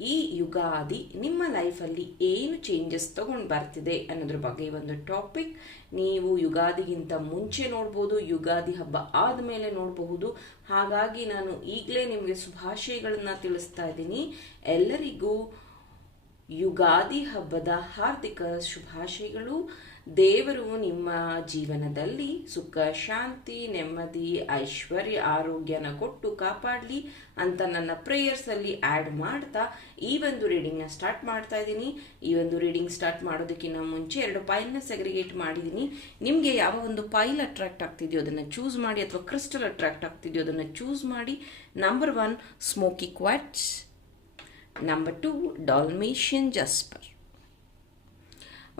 ಈ ಯುಗಾದಿ ನಿಮ್ಮ ಲೈಫಲ್ಲಿ ಏನು ಚೇಂಜಸ್ ತಗೊಂಡು ಬರ್ತಿದೆ ಅನ್ನೋದ್ರ ಬಗ್ಗೆ ಒಂದು ಟಾಪಿಕ್ ನೀವು ಯುಗಾದಿಗಿಂತ ಮುಂಚೆ ನೋಡ್ಬೋದು, ಯುಗಾದಿ ಹಬ್ಬ ಆದಮೇಲೆ ನೋಡಬಹುದು. ಹಾಗಾಗಿ ನಾನು ಈಗಲೇ ನಿಮಗೆ ಶುಭಾಶಯಗಳನ್ನು ತಿಳಿಸ್ತಾ ಇದ್ದೀನಿ. ಎಲ್ಲರಿಗೂ ಯುಗಾದಿ ಹಬ್ಬದ ಹಾರ್ದಿಕ ಶುಭಾಶಯಗಳು. ದೇವರು ನಿಮ್ಮ ಜೀವನದಲ್ಲಿ ಸುಖ, ಶಾಂತಿ, ನೆಮ್ಮದಿ, ಐಶ್ವರ್ಯ, ಆರೋಗ್ಯನ ಕೊಟ್ಟು ಕಾಪಾಡಲಿ ಅಂತ ನನ್ನ ಪ್ರೇಯರ್ಸ್ ಅಲ್ಲಿ ಆ್ಯಡ್ ಮಾಡ್ತಾ ಈ ಒಂದು ರೀಡಿಂಗ್ನ ಸ್ಟಾರ್ಟ್ ಮಾಡ್ತಾ ಇದ್ದೀನಿ. ಈ ಒಂದು ರೀಡಿಂಗ್ ಸ್ಟಾರ್ಟ್ ಮಾಡೋದಕ್ಕಿಂತ ಮುಂಚೆ ಎರಡು ಪೈಲ್ನ ಸೆಗ್ರಿಗೇಟ್ ಮಾಡಿದ್ದೀನಿ. ನಿಮಗೆ ಯಾವ ಒಂದು ಪೈಲ್ ಅಟ್ರಾಕ್ಟ್ ಆಗ್ತಿದೆಯೋ ಅದನ್ನು ಚೂಸ್ ಮಾಡಿ, ಅಥವಾ ಕ್ರಿಸ್ಟಲ್ ಅಟ್ರಾಕ್ಟ್ ಆಗ್ತಿದೆಯೋ ಅದನ್ನು ಚೂಸ್ ಮಾಡಿ. Number one smoky quartz number two Dalmatian jasper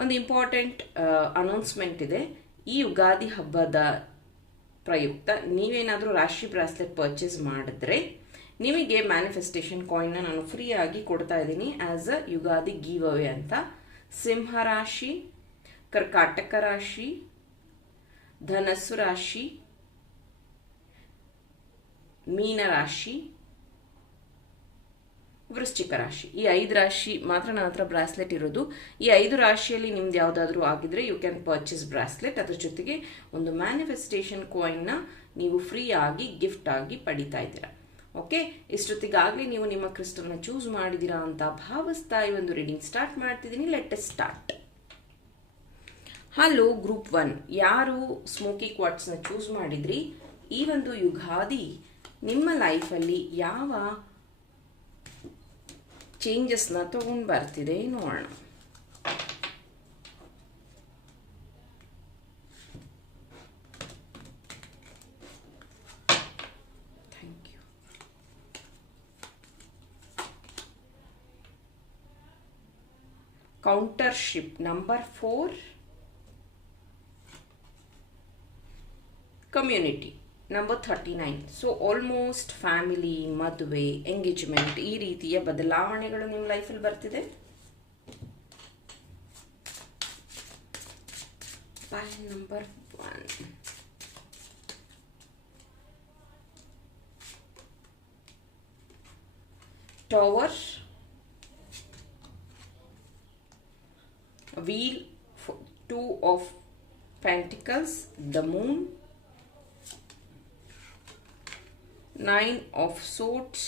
ಒಂದು ಇಂಪಾರ್ಟೆಂಟ್ ಅನೌನ್ಸ್ಮೆಂಟ್ ಇದೆ. ಈ ಯುಗಾದಿ ಹಬ್ಬದ ಪ್ರಯುಕ್ತ ನೀವೇನಾದರೂ ರಾಶಿ ಬ್ರಾಸ್ಲೆಟ್ ಪರ್ಚೇಸ್ ಮಾಡಿದ್ರೆ ನಿಮಗೆ ಮ್ಯಾನಿಫೆಸ್ಟೇಷನ್ ಕಾಯಿನ್ನ ನಾನು ಫ್ರೀ ಆಗಿ ಕೊಡ್ತಾ ಇದ್ದೀನಿ ಆ್ಯಸ್ ಅ ಯುಗಾದಿ ಗೀವ್ ಅವೇ ಅಂತ. ಸಿಂಹ ರಾಶಿ, ಕರ್ಕಾಟಕ ರಾಶಿ, ಧನಸ್ಸು ರಾಶಿ, ಮೀನ ರಾಶಿ ವೃಶ್ಚಿಕ ರಾಶಿ. ಈ ಐದು ರಾಶಿ ಮಾತ್ರ ನನ್ನ ಹತ್ರ ಬ್ರಾಸ್ಲೆಟ್ ಇರೋದು. ಈ ಐದು ರಾಶಿಯಲ್ಲಿ ನಿಮ್ದು ಯಾವುದಾದ್ರೂ ಆಗಿದ್ರೆ ಯು ಕ್ಯಾನ್ ಪರ್ಚೇಸ್ ಬ್ರಾಸ್ಲೆಟ್. ಅದ್ರ ಜೊತೆಗೆ ಒಂದು ಮ್ಯಾನಿಫೆಸ್ಟೇಷನ್ ಕಾಯಿನ್ನ ನೀವು ಫ್ರೀ ಆಗಿ ಗಿಫ್ಟ್ ಆಗಿ ಪಡಿತಾ ಇದ್ದೀರಾ. ಓಕೆ ಇಷ್ಟೊತ್ತಿಗಾಗಲಿ ನೀವು ನಿಮ್ಮ ಕ್ರಿಸ್ಟಲ್ನ ಚೂಸ್ ಮಾಡಿದ್ದೀರಾ ಅಂತ ಭಾವಿಸ್ತಾ ಈ ಒಂದು ರೀಡಿಂಗ್ ಸ್ಟಾರ್ಟ್ ಮಾಡ್ತಿದ್ದೀನಿ. Let start hello group one ಯಾರು ಸ್ಮೋಕಿ ಕ್ವಾಟ್ಸ್ನ ಚೂಸ್ ಮಾಡಿದ್ರಿ? ಈ ಒಂದು ಯುಗಾದಿ ನಿಮ್ಮ ಲೈಫಲ್ಲಿ ಯಾವ ಚೇಂಜಸ್ನ ತಗೊಂಡು ಬರ್ತಿದೆ ನೋಡೋಣ thank you ಕೌಂಟರ್ಶಿಪ್ number four community number thirty nine so almost family ಮದುವೆ ಎಂಗೇಜ್ಮೆಂಟ್ ಈ ರೀತಿಯ ಬದಲಾವಣೆಗಳು ನಿಮ್ಮ ಲೈಫಲ್ಲಿ ಬರ್ತಿದೆ? Number one tower wheel two of pentacles the moon. Nine of swords.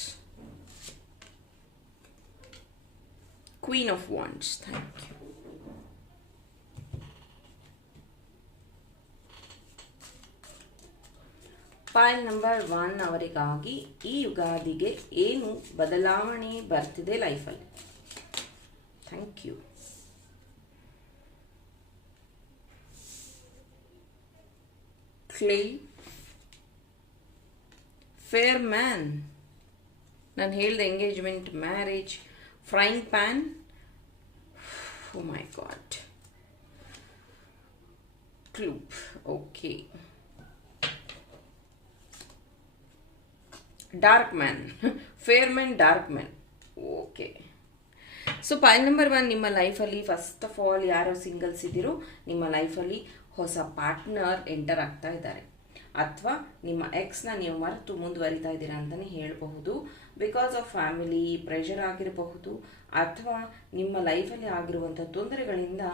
Queen of wands, thank you. Pile number one ಅವರಿಗಾಗಿ ಈ ಯುಗಾದಿಗೆ ಏನು ಬದಲಾವಣೆ ಬರ್ತಿದೆ ಲೈಫಲ್ಲಿ thank you clay fair man ನಾನು ಹೇಳಿದೆ engagement marriage frying pan my god ಕ್ಲೂಪ್ okay dark man fair man dark man okay so point number one ನಿಮ್ಮ ಲೈಫಲ್ಲಿ ಫಸ್ಟ್ ಆಫ್ ಆಲ್ ಯಾರು ಸಿಂಗಲ್ಸ್ ಇದ್ದೀರೋ, ನಿಮ್ಮ ಲೈಫಲ್ಲಿ ಹೊಸ ಪಾರ್ಟ್ನರ್ ಎಂಟರ್ ಆಗ್ತಾ ಇದ್ದಾರೆ. ಅಥವಾ ನಿಮ್ಮ ಎಕ್ಸ್ನ ನೀವು ಮರೆತು ಮುಂದುವರಿತಾ ಇದ್ದೀರಾ ಅಂತಲೇ ಹೇಳಬಹುದು. ಬಿಕಾಸ್ ಆಫ್ ಫ್ಯಾಮಿಲಿ ಪ್ರೆಷರ್ ಆಗಿರಬಹುದು, ಅಥವಾ ನಿಮ್ಮ ಲೈಫಲ್ಲಿ ಆಗಿರುವಂಥ ತೊಂದರೆಗಳಿಂದ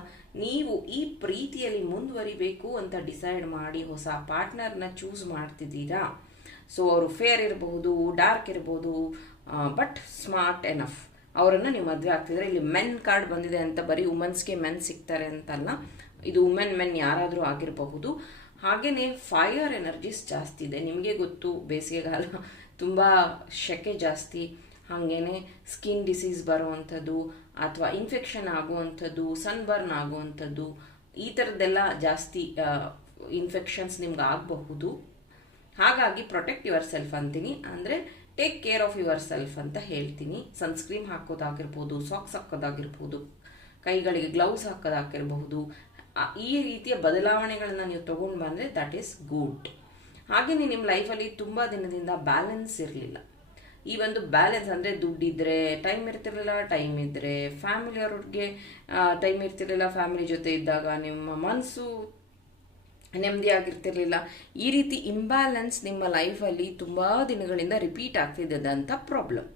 ನೀವು ಈ ಪ್ರೀತಿಯಲ್ಲಿ ಮುಂದುವರಿಬೇಕು ಅಂತ ಡಿಸೈಡ್ ಮಾಡಿ ಹೊಸ ಪಾರ್ಟ್ನರ್ನ ಚೂಸ್ ಮಾಡ್ತಿದ್ದೀರಾ. ಸೊ ಅವರು ಫೇರ್ ಇರಬಹುದು ಡಾರ್ಕ್ ಇರಬಹುದು ಬಟ್ ಸ್ಮಾರ್ಟ್ ಎನಫ್ ಅವರನ್ನು ನೀವು ಮದುವೆ ಆಗ್ತಿದ್ರೆ ಇಲ್ಲಿ ಮೆನ್ ಕಾರ್ಡ್ ಬಂದಿದೆ ಅಂತ ಬರೀ ವುಮೆನ್ಸ್ಗೆ ಮೆನ್ ಸಿಗ್ತಾರೆ ಅಂತಲ್ಲ. ಇದು ವುಮೆನ್ ಮೆನ್ ಯಾರಾದರೂ ಆಗಿರಬಹುದು. ಹಾಗೆಯೇ ಫೈರ್ ಎನರ್ಜೀಸ್ ಜಾಸ್ತಿ ಇದೆ. ನಿಮಗೆ ಗೊತ್ತು, ಬೇಸಿಗೆಗಾಲ ತುಂಬ ಶೆಕೆ ಜಾಸ್ತಿ. ಹಾಗೇನೆ ಸ್ಕಿನ್ ಡಿಸೀಸ್ ಬರುವಂಥದ್ದು ಅಥವಾ ಇನ್ಫೆಕ್ಷನ್ ಆಗುವಂಥದ್ದು ಸನ್ಬರ್ನ್ ಆಗುವಂಥದ್ದು, ಈ ಥರದ್ದೆಲ್ಲ ಜಾಸ್ತಿ ಇನ್ಫೆಕ್ಷನ್ಸ್ ನಿಮ್ಗೆ ಆಗಬಹುದು. ಹಾಗಾಗಿ ಪ್ರೊಟೆಕ್ಟ್ ಯುವರ್ ಸೆಲ್ಫ್ ಅಂತೀನಿ. ಅಂದರೆ take care of yourself ಅಂತ ಹೇಳ್ತೀನಿ. ಸನ್ಸ್ಕ್ರೀಮ್ ಹಾಕೋದಾಗಿರ್ಬೋದು ಸಾಕ್ಸ್ ಹಾಕೋದಾಗಿರ್ಬೋದು, ಕೈಗಳಿಗೆ ಗ್ಲೌಸ್ ಹಾಕೋದಾಗಿರಬಹುದು ಈ ರೀತಿಯ ಬದಲಾವಣೆಗಳನ್ನ ನೀವು ತಗೊಂಡು ಬಂದರೆ ದಟ್ ಈಸ್ ಗುಡ್ ಹಾಗೆಯೇ ನಿಮ್ಮ ಲೈಫಲ್ಲಿ ತುಂಬ ದಿನದಿಂದ ಬ್ಯಾಲೆನ್ಸ್ ಇರಲಿಲ್ಲ. ಈ ಒಂದು ಬ್ಯಾಲೆನ್ಸ್ ಅಂದರೆ ದುಡ್ಡಿದ್ರೆ ಟೈಮ್ ಇರ್ತಿರಲಿಲ್ಲ ಟೈಮ್ ಇದ್ದರೆ ಫ್ಯಾಮಿಲಿಯವ್ರಿಗೆ ಟೈಮ್ ಇರ್ತಿರಲಿಲ್ಲ ಫ್ಯಾಮಿಲಿ ಜೊತೆ ಇದ್ದಾಗ ನಿಮ್ಮ ಮನಸ್ಸು ನೆಮ್ಮದಿಯಾಗಿರ್ತಿರ್ಲಿಲ್ಲ ಈ ರೀತಿ ಇಂಬ್ಯಾಲೆನ್ಸ್ ನಿಮ್ಮ ಲೈಫಲ್ಲಿ ತುಂಬ ದಿನಗಳಿಂದ ರಿಪೀಟ್ ಆಗ್ತಿದ್ದಂಥ ಪ್ರಾಬ್ಲಮ್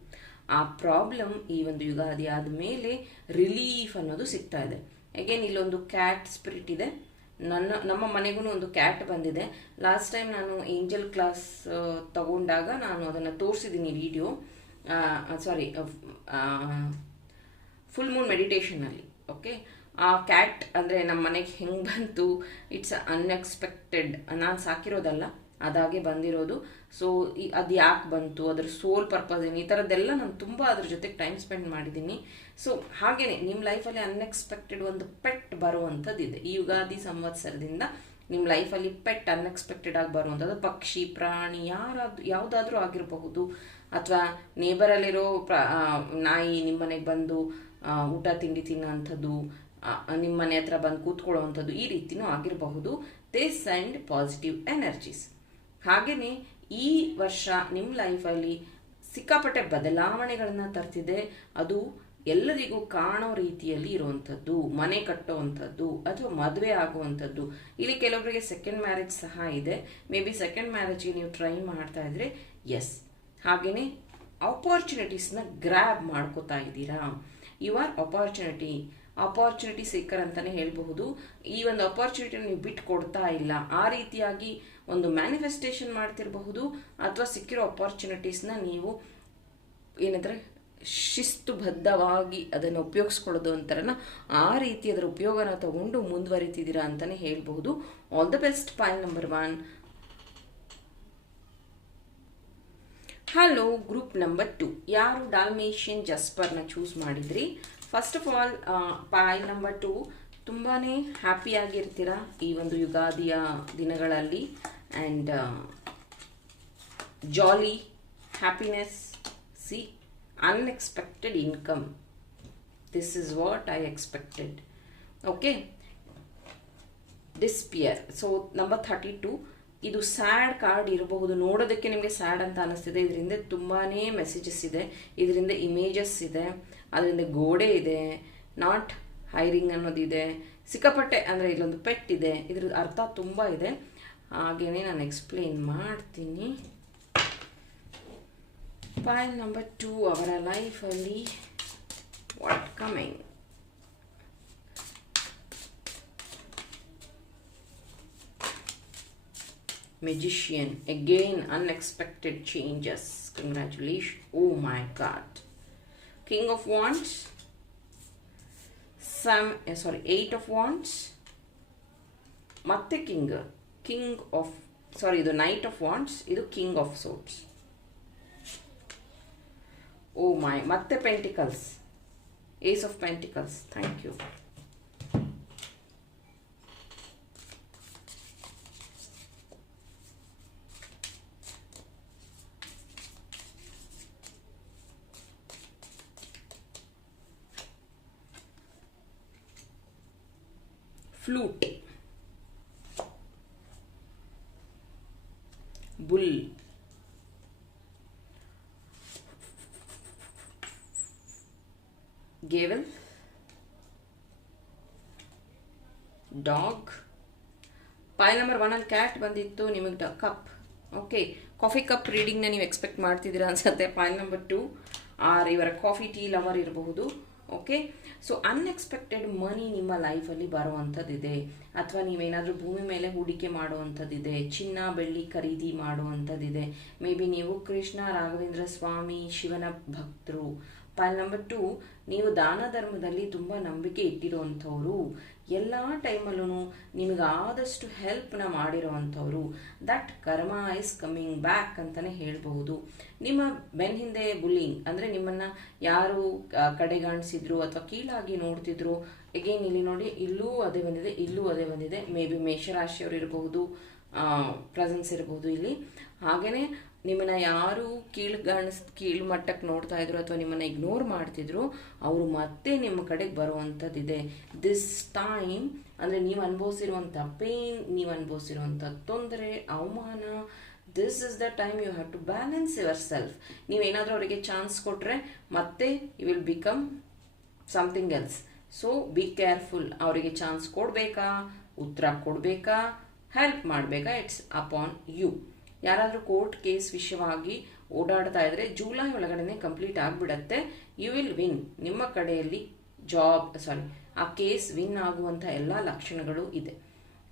ಆ ಪ್ರಾಬ್ಲಮ್ ಈ ಒಂದು ಯುಗಾದಿ ಆದಮೇಲೆ ರಿಲೀಫ್ ಅನ್ನೋದು ಸಿಗ್ತಾ ಇದೆ. ಅಗೇನ್ ಇಲ್ಲೊಂದು ಕ್ಯಾಟ್ ಸ್ಪಿರಿಟ್ ಇದೆ. ನನ್ನ, ನಮ್ಮ ಮನೆಗೂ ಒಂದು ಕ್ಯಾಟ್ ಬಂದಿದೆ. ಲಾಸ್ಟ್ ಟೈಮ್ ನಾನು ಏಂಜಲ್ ಕ್ಲಾಸ್ ತಗೊಂಡಾಗ ನಾನು ಅದನ್ನು ತೋರಿಸಿದ್ದೀನಿ ವಿಡಿಯೋ ಸಾರಿ ಫುಲ್ ಮೂನ್ ಮೆಡಿಟೇಷನಲ್ಲಿ ಓಕೆ ಆ ಕ್ಯಾಟ್ ಅಂದರೆ ನಮ್ಮ ಮನೆಗೆ ಹೆಂಗೆ ಬಂತು ಇಟ್ಸ್ ಅನ್ಎಕ್ಸ್ಪೆಕ್ಟೆಡ್ ನಾನು ಸಾಕಿರೋದಲ್ಲ. ಅದಾಗೆ ಬಂದಿರೋದು. ಸೊ ಅದು ಯಾಕೆ ಬಂತು, ಅದ್ರ ಸೋಲ್ ಪರ್ಪಸ್ ಏನು, ಈ ಥರದ್ದೆಲ್ಲ ನಾನು ತುಂಬ ಅದ್ರ ಜೊತೆಗೆ ಟೈಮ್ ಸ್ಪೆಂಡ್ ಮಾಡಿದ್ದೀನಿ ಸೊ ಹಾಗೇನೆ ನಿಮ್ಮ ಲೈಫಲ್ಲಿ ಅನ್ಎಕ್ಸ್ಪೆಕ್ಟೆಡ್ ಒಂದು ಪೆಟ್ ಬರುವಂಥದ್ದಿದೆ. ಈ ಯುಗಾದಿ ಸಂವತ್ಸರದಿಂದ ನಿಮ್ಮ ಲೈಫಲ್ಲಿ ಪೆಟ್ ಅನ್ಎಕ್ಸ್ಪೆಕ್ಟೆಡ್ ಆಗಿ ಬರುವಂಥದ್ದು. ಪಕ್ಷಿ, ಪ್ರಾಣಿ ಯಾರಾದ್ರು ಯಾವುದಾದ್ರೂ ಆಗಿರಬಹುದು. ಅಥವಾ ನೇಬರಲ್ಲಿರೋ ಪ್ರ ನಾಯಿ ನಿಮ್ಮ ಮನೆಗೆ ಬಂದು ಊಟ ತಿಂಡಿ ತಿನ್ನುವಂಥದ್ದು ನಿಮ್ಮ ಮನೆ ಹತ್ರ ಬಂದು ಕೂತ್ಕೊಳ್ಳುವಂಥದ್ದು ಈ ರೀತಿನೂ ಆಗಿರಬಹುದು. ದೇ ಸೆಂಡ್ ಪಾಸಿಟಿವ್ ಎನರ್ಜೀಸ್ ಹಾಗೆಯೇ ಈ ವರ್ಷ ನಿಮ್ಮ ಲೈಫಲ್ಲಿ ಸಿಕ್ಕಾಪಟ್ಟೆ ಬದಲಾವಣೆಗಳನ್ನು ತರ್ತಿದೆ. ಅದು ಎಲ್ಲರಿಗೂ ಕಾಣೋ ರೀತಿಯಲ್ಲಿ ಇರುವಂಥದ್ದು, ಮನೆ ಕಟ್ಟುವಂಥದ್ದು ಅಥವಾ ಮದುವೆ ಆಗುವಂಥದ್ದು. ಇಲ್ಲಿ ಕೆಲವರಿಗೆ ಸೆಕೆಂಡ್ ಮ್ಯಾರೇಜ್ ಸಹ ಇದೆ. ಮೇ ಬಿ ಸೆಕೆಂಡ್ ಮ್ಯಾರೇಜ್ಗೆ ನೀವು ಟ್ರೈ ಮಾಡ್ತಾ ಇದ್ರೆ ಎಸ್ ಹಾಗೆಯೇ ಆಪರ್ಚುನಿಟೀಸ್ನ ಗ್ರ್ಯಾಬ್ ಮಾಡ್ಕೋತಾ ಇದ್ದೀರಾ? You are opportunity opportunity seeker ಅಂತಲೇ ಹೇಳಬಹುದು. ಈ ಒಂದು ಅಪಾರ್ಚುನಿಟಿ ನೀವು ಬಿಟ್ಟು ಕೊಡ್ತಾ ಇಲ್ಲ. ಆ ರೀತಿಯಾಗಿ ಒಂದು ಮ್ಯಾನಿಫೆಸ್ಟೇಷನ್ ಮಾಡ್ತಿರಬಹುದು ಅಥವಾ ಸಿಕ್ಕಿರೋ ಅಪಾರ್ಚುನಿಟೀಸ್ನ ನೀವು ಏನಂದರೆ ಶಿಸ್ತುಬದ್ಧವಾಗಿ ಅದನ್ನು ಉಪಯೋಗಿಸ್ಕೊಳ್ಳೋದು ಅಂತಾರಲ್ಲ, ಆ ರೀತಿ ಅದರ ಉಪಯೋಗನ ತಗೊಂಡು ಮುಂದುವರಿತಿದ್ದೀರಾ ಅಂತಲೇ ಹೇಳ್ಬಹುದು. All the best point number one hello group number two ಯಾರು ಡಾಲ್ಮೇಷಿಯನ್ ಜಸ್ಪರ್ನ ಚೂಸ್ ಮಾಡಿದ್ರಿ? First of all pile number two ತುಂಬಾ ಹ್ಯಾಪಿಯಾಗಿರ್ತೀರ ಈ ಒಂದು ಯುಗಾದಿಯ ದಿನಗಳಲ್ಲಿ? And jolly happiness See, unexpected income this this what I expected okay disappear so number thirty two ಇದು ಸ್ಯಾಡ್ ಕಾರ್ಡ್ ಇರಬಹುದು. ನೋಡೋದಕ್ಕೆ ನಿಮಗೆ ಸ್ಯಾಡ್ ಅಂತ ಅನಿಸ್ತಿದೆ. ಇದರಿಂದ ತುಂಬಾ ಮೆಸೇಜಸ್ ಇದೆ. ಇದರಿಂದ ಇಮೇಜಸ್ ಇದೆ. ಅದರಿಂದ ಗೋಡೆ ಇದೆ. ನಾಟ್ ಹೈರಿಂಗ್ ಅನ್ನೋದಿದೆ. ಸಿಕ್ಕಾಪಟ್ಟೆ ಅಂದರೆ ಇಲ್ಲೊಂದು ಪೆಟ್ ಇದೆ. ಇದ್ರ ಅರ್ಥ ತುಂಬ ಇದೆ. ಹಾಗೇನೆ ನಾನು ಎಕ್ಸ್ಪ್ಲೇನ್ ಮಾಡ್ತೀನಿ ಫೈಲ್ ನಂಬರ್ ಟೂ ಅವರ ಲೈಫಲ್ಲಿ what coming magician again unexpected changes congratulations oh my god king of wands some uh, sorry eight of wands ಮತ್ತೆ ಕಿಂಗ್ ಕಿಂಗ್ ಆಫ್ ಸಾರಿ ಇದು ನೈಟ್ ಆಫ್ ವಾಂಡ್ಸ್ ಇದು king of swords oh my ಮತ್ತೆ pentacles ace of pentacles thank you flute. Bull gavel. Dog. Pile number ಒನಲ್ಲಿ cat ಬಂದಿತ್ತು, ನಿಮಗೆ cup. Okay, coffee cup ರೀಡಿಂಗ್ನ ನೀವು expect ಮಾಡ್ತಿದ್ದೀರಾ ಅನ್ಸುತ್ತೆ. Pile number two. ಆರ್, ಇವರ ಕಾಫಿ ಟೀ ಲವರ್ ಇರಬಹುದು. ಓಕೆ ಸೊ ಅನ್ಎಕ್ಸ್ಪೆಕ್ಟೆಡ್ ಮನಿ ನಿಮ್ಮ ಲೈಫಲ್ಲಿ ಬರುವಂಥದ್ದಿದೆ. ಅಥವಾ ನೀವೇನಾದರೂ ಭೂಮಿ ಮೇಲೆ ಹೂಡಿಕೆ ಮಾಡುವಂಥದ್ದಿದೆ, ಚಿನ್ನ, ಬೆಳ್ಳಿ ಖರೀದಿ ಮಾಡುವಂಥದ್ದಿದೆ. ಮೇ ಬಿ ನೀವು ಕೃಷ್ಣ, ರಾಘವೇಂದ್ರ, ಸ್ವಾಮಿ, ಶಿವನ ಭಕ್ತರು. ಪಾಲ್ ನಂಬರ್ ಟು ನೀವು ದಾನ ಧರ್ಮದಲ್ಲಿ ತುಂಬ ನಂಬಿಕೆ ಇಟ್ಟಿರುವಂಥವ್ರು. ಎಲ್ಲ ಟೈಮಲ್ಲೂ ನಿಮಗೆ ಆದಷ್ಟು ಹೆಲ್ಪ್ನ ಮಾಡಿರೋವಂಥವ್ರು that karma is coming back ಅಂತಲೇ ಹೇಳ್ಬಹುದು. ನಿಮ್ಮ ಬೆನ್ ಹಿಂದೆ ಬುಲ್ಲಿಂಗ್ ಅಂದರೆ ನಿಮ್ಮನ್ನು ಯಾರು ಕಡೆಗಾಣಿಸಿದ್ರು ಅಥವಾ ಕೀಳಾಗಿ ನೋಡ್ತಿದ್ರು ಎಗೇನ್ ಇಲ್ಲಿ ನೋಡಿ, ಇಲ್ಲೂ ಅದೇ ಬಂದಿದೆ, ಇಲ್ಲೂ ಅದೇ ಬಂದಿದೆ ಮೇ ಬಿ ಮೇಷರಾಶಿಯವರು ಇರಬಹುದು ಪ್ರೆಸೆನ್ಸ್ ಇರಬಹುದು ಇಲ್ಲಿ. ಹಾಗೆಯೇ ನಿಮ್ಮನ್ನ ಯಾರು ಕೀಳ್ಗಾಣಿಸ್ ಕೀಳು ಮಟ್ಟಕ್ಕೆ ನೋಡ್ತಾ ಇದ್ರು ಅಥವಾ ನಿಮ್ಮನ್ನ ಇಗ್ನೋರ್ ಮಾಡ್ತಿದ್ರು, ಅವರು ಮತ್ತೆ ನಿಮ್ಮ ಕಡೆಗೆ ಬರುವಂಥದ್ದಿದೆ. ದಿಸ್ ಟೈಮ್ ಅಂದರೆ ನೀವು ಅನುಭವಿಸಿರುವಂಥ ಪೇನ್ ನೀವು ಅನುಭವಿಸಿರುವಂಥ ತೊಂದರೆ, ಅವಮಾನ this is the time you have to balance yourself ನೀವೇನಾದರೂ ಅವರಿಗೆ ಚಾನ್ಸ್ ಕೊಟ್ಟರೆ ಮತ್ತೆ you will become something else so be careful ಅವರಿಗೆ ಚಾನ್ಸ್ ಕೊಡಬೇಕಾ? ಉತ್ತರ ಕೊಡಬೇಕಾ? ಹೆಲ್ಪ್ ಮಾಡಬೇಕಾ? ಇಟ್ಸ್ ಅಪಾನ್ ಯು ಯಾರಾದರೂ ಕೋರ್ಟ್ ಕೇಸ್ ವಿಷಯವಾಗಿ ಓಡಾಡ್ತಾ ಇದ್ರೆ ಜುಲೈ ಒಳಗಡೆನೆ ಕಂಪ್ಲೀಟ್ ಆಗಿಬಿಡತ್ತೆ. ಯು ವಿಲ್ ವಿನ್ ನಿಮ್ಮ ಕಡೆಯಲ್ಲಿ ಜಾಬ್ ಸಾರಿ ಆ ಕೇಸ್ ವಿನ್ ಆಗುವಂಥ ಎಲ್ಲ ಲಕ್ಷಣಗಳು ಇದೆ.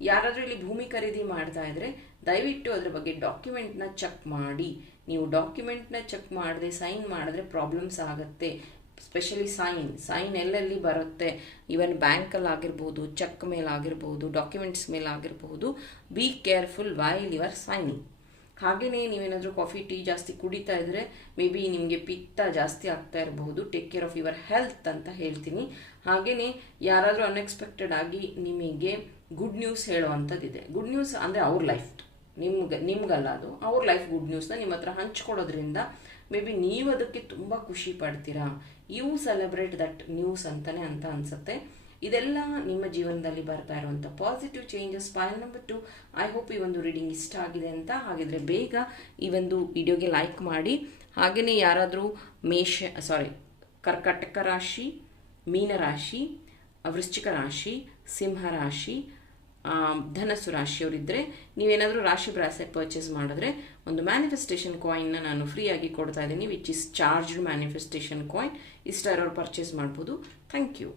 ಯಾರಾದರೂ ಇಲ್ಲಿ ಭೂಮಿ ಖರೀದಿ ಮಾಡ್ತಾ ಇದ್ರೆ ದಯವಿಟ್ಟು ಅದರ ಬಗ್ಗೆ ಡಾಕ್ಯುಮೆಂಟ್ನ ಚೆಕ್ ಮಾಡಿ. ನೀವು ಡಾಕ್ಯುಮೆಂಟ್ನ ಚೆಕ್ ಮಾಡದೆ ಸೈನ್ ಮಾಡಿದ್ರೆ ಪ್ರಾಬ್ಲಮ್ಸ್ ಆಗುತ್ತೆ. ಸ್ಪೆಷಲಿ ಸೈನ್ ಸೈನ್ ಎಲ್ಲೆಲ್ಲಿ ಬರುತ್ತೆ? ಈವನ್ ಬ್ಯಾಂಕಲ್ಲಿ ಆಗಿರ್ಬೋದು ಚೆಕ್ ಮೇಲೆ ಆಗಿರ್ಬೋದು ಡಾಕ್ಯುಮೆಂಟ್ಸ್ ಮೇಲೆ ಆಗಿರ್ಬೋದು. Be careful while you're signing ಹಾಗೆಯೇ ನೀವೇನಾದರೂ ಕಾಫಿ ಟೀ ಜಾಸ್ತಿ ಕುಡಿತಾ ಇದ್ರೆ ಮೇ ಬಿ ನಿಮಗೆ ಪಿತ್ತ ಜಾಸ್ತಿ ಆಗ್ತಾ ಇರಬಹುದು take care of your health ಅಂತ ಹೇಳ್ತೀನಿ. ಹಾಗೆಯೇ ಯಾರಾದರೂ ಅನ್ಎಕ್ಸ್ಪೆಕ್ಟೆಡ್ ಆಗಿ ನಿಮಗೆ ಗುಡ್ ನ್ಯೂಸ್ ಹೇಳುವಂಥದ್ದಿದೆ. ಗುಡ್ ನ್ಯೂಸ್ ಅಂದರೆ ಅವ್ರ ಲೈಫ್ ನಿಮ್ಗೆ, ನಿಮ್ಗಲ್ಲ ಅದು. ಅವ್ರ ಲೈಫ್ ಗುಡ್ ನ್ಯೂಸ್ನ ನಿಮ್ಮ ಹತ್ರ ಹಂಚ್ಕೊಡೋದ್ರಿಂದ ಮೇ ಬಿ ನೀವು ಅದಕ್ಕೆ ತುಂಬ ಖುಷಿ ಪಡ್ತೀರಾ. ಯು ಸೆಲೆಬ್ರೇಟ್ ದಟ್ ನ್ಯೂಸ್ ಅಂತಲೇ ಅಂತ ಅನ್ಸುತ್ತೆ. ಇದೆಲ್ಲ ನಿಮ್ಮ ಜೀವನದಲ್ಲಿ ಬರ್ತಾ ಇರುವಂಥ positive changes pile number two I hope ಈ ಒಂದು ರೀಡಿಂಗ್ ಇಷ್ಟ ಆಗಿದೆ ಅಂತ. ಹಾಗಿದ್ರೆ ಬೇಗ ಈ ಒಂದು ವಿಡಿಯೋಗೆ ಲೈಕ್ ಮಾಡಿ. ಹಾಗೆಯೇ ಯಾರಾದರೂ ಮೇಷ ಸಾರಿ ಕರ್ಕಟಕ ರಾಶಿ ಮೀನರಾಶಿ ವೃಶ್ಚಿಕ ರಾಶಿ, ಸಿಂಹ ರಾಶಿ ಧನಸ್ಸು ರಾಶಿಯವರಿದ್ದರೆ ನೀವೇನಾದರೂ ರಾಶಿ ಬ್ರಾಸೆಟ್ ಪರ್ಚೇಸ್ ಮಾಡಿದ್ರೆ ಒಂದು ಮ್ಯಾನಿಫೆಸ್ಟೇಷನ್ ಕಾಯಿನ್ನ ನಾನು ಫ್ರೀಯಾಗಿ ಕೊಡ್ತಾ ಇದ್ದೀನಿ which is charged manifestation coin ಇಷ್ಟ ಇರೋರು ಪರ್ಚೇಸ್ ಮಾಡ್ಬೋದು. Thank you